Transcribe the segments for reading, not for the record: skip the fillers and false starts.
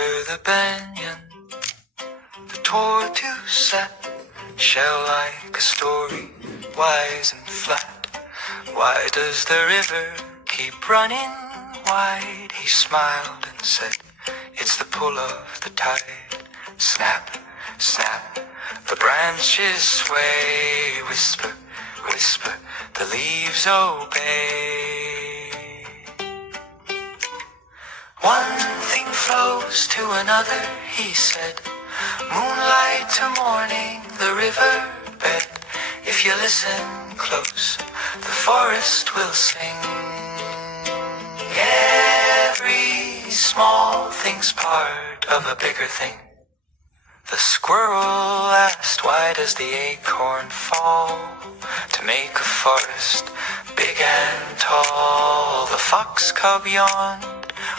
The banyan, the tortoise sat, shell like a story, wise and flat. Why does the river keep running wide? He smiled and said, it's the pull of the tide. Snap, snap, the branches sway. Whisper, whisper, the leaves obey. One thing flows to another, he said. Moonlight to morning, the river bed. If you listen close, the forest will sing. Every small thing's part of a bigger thing. The squirrel asked, why does the acorn fall? To make a forest big and tall. The fox cub yawned,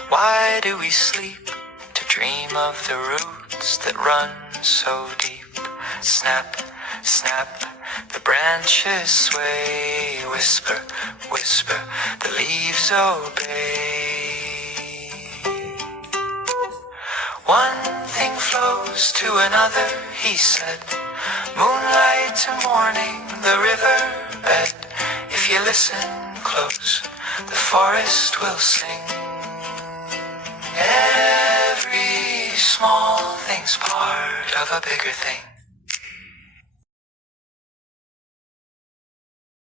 why do we sleep? To dream of the roots that run so deep. Snap, snap, the branches sway. Whisper, whisper, the leaves obey. One thing flows to another, he said. Moonlight to morning, the river bed. If you listen close, the forest will sing. Every small thing's part of a bigger thing.